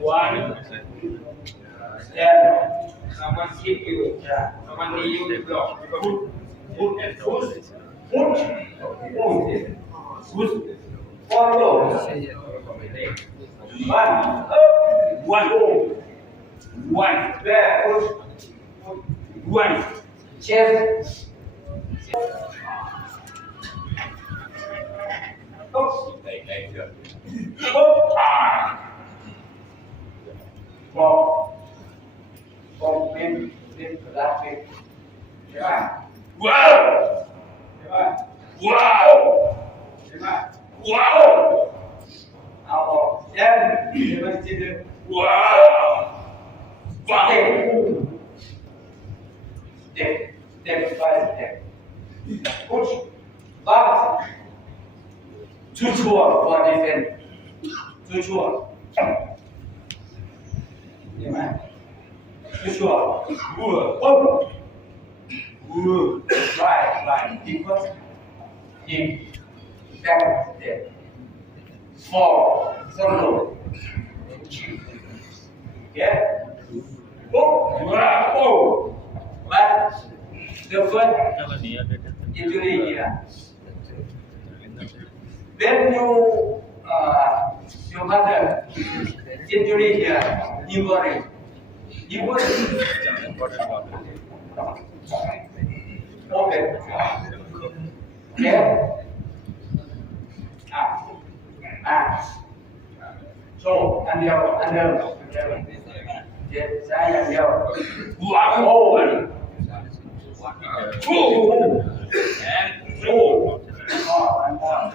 One. Then someone hit you. Someone knee you the block. Put and push. Push. Follow. One. There. Push. One. Chest. Push. Back. Drchoa for defense. Drchoa. Drchoa. Right. Deep. Back. Step. Fall. Solo. Yeah. But the first injury here. When your mother injury here, you worry. Open. Yeah. So under. Yes, I am here. One. Two. And four.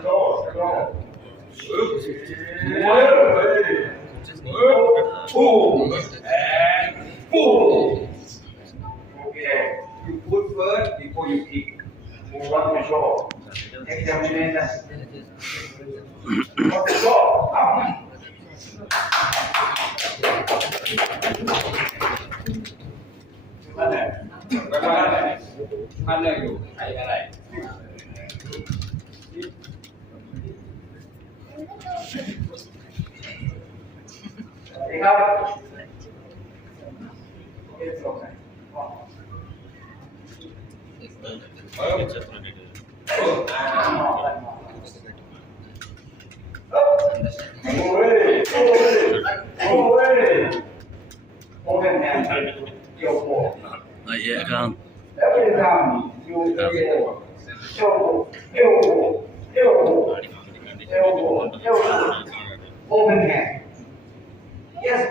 Slow. Two and four. Okay. You put first before you kick. Move on to show. Examination. What to show? Up. Mana you?อะไรครับIya Kang. Every time you elbow, open hand. Yes.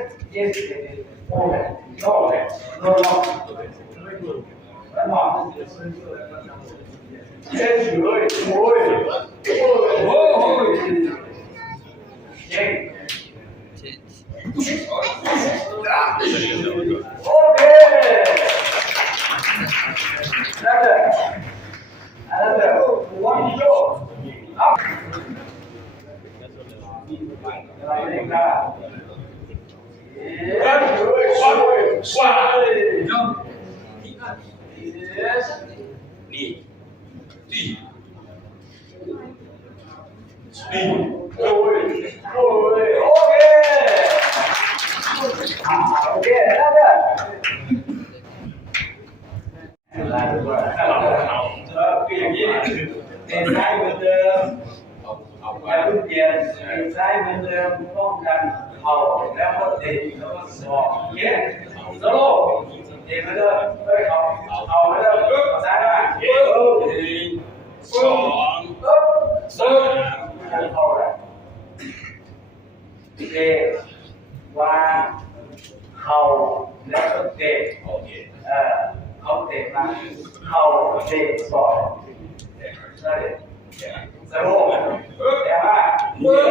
Open. No. Yes, Another one show. Up. Yes. Knee. Okay, another. Bên trái bên và bước tiền bên trái bên không cần hầu đã có thể bỏ nhé solo thì bây giờ hơi hầu bây giờ bước ra ra song hầu này kề qua hầuแล้วก็เตะเขาเตะมาเขาเตะสองใช่สโลว์แต่ว่ามือ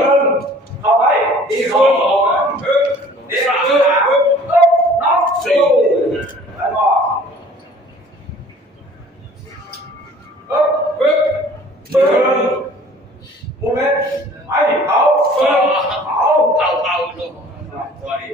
เข้าไปดีเขาสองเตะขาน็อกสู้แล้วก็มือมูเมนต์ไอ้เขาลูกสวัสดี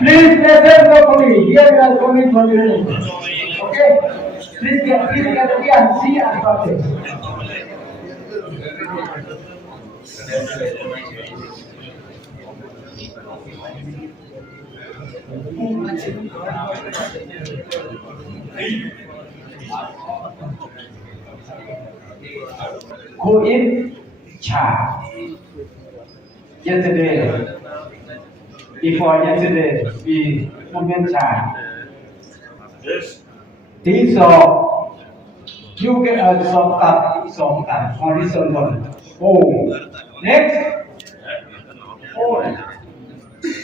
Please listen carefully. Here we are coming for you. Okay? Please get here and see and practice. Who is child? Yesterday, before yesterday, we movement child. These are you get a soft cut, horizontal. Oh, next,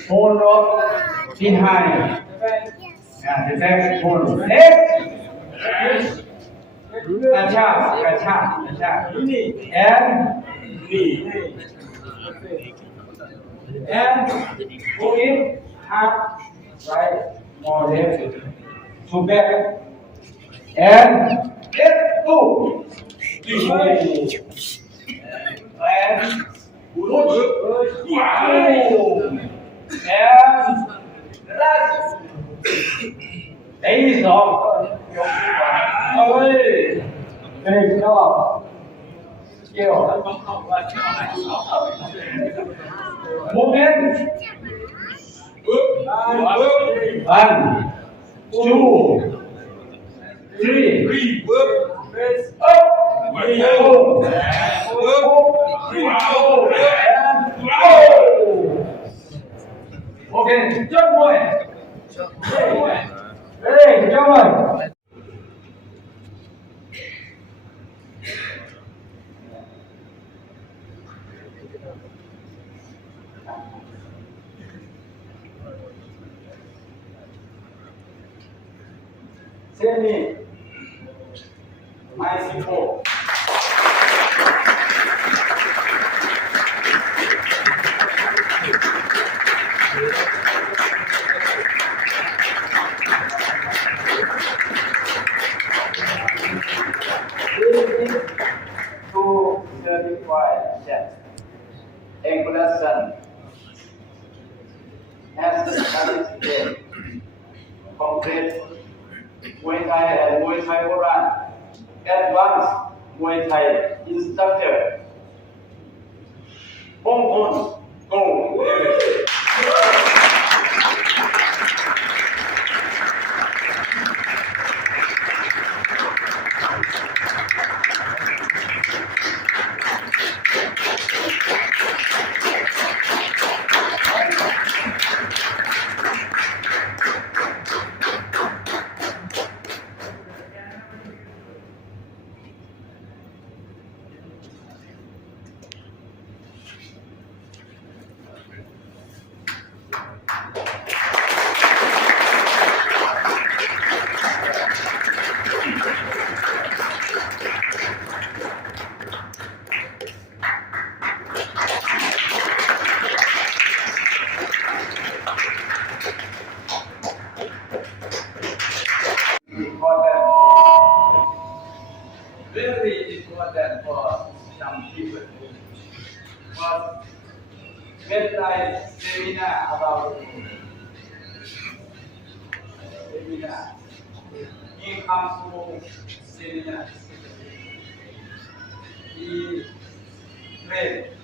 hold up behind. Yeah, the back hold. Next, kacha, and go in half right or left to back and get two and push and last đấy rồi ơi đây cho kiểu movement 1 2 3 up ok chốt mùi đây cho mời send me my C4 to certify that angulation has certificate complete Muay Thai and Muay Thai Boran advanced Muay Thai instructor Hong Kong go very important for some people. But when I seminar about seminar, he comes to seminar. He trained